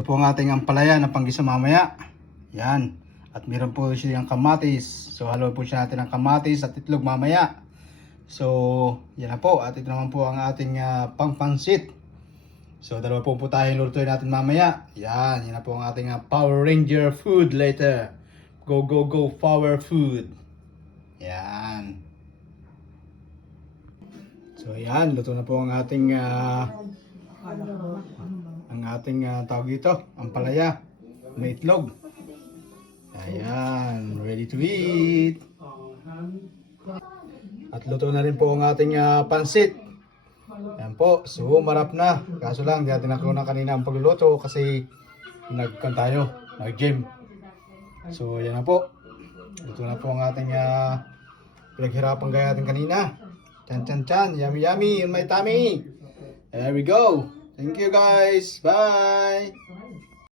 Ito po ang ating ampalaya na panggisa mamaya. Yan. At meron po siyang kamatis. So halo po siya natin ng kamatis at itlog mamaya. So yan na po. At ito naman po ang ating pangpansit. So dalawa po tayong lutuin natin mamaya. Yan. Yan na po ang ating Power Ranger food later. Go go go Power Food. Yan. So yan. Luto na po ang ating tawag dito, ampalaya. May itlog. Ayan, ready to eat. At luto na rin po ang ating pansit. Ayan po, so marap na. Kaso lang, di natin nakuha kanina ang pagluluto kasi nag-gym. So yan na po. Luto na po ang ating pinaghirapan gaya natin kanina. Chan chan chan, yummy yummy in my tummy. There we go. Thank you guys. Bye.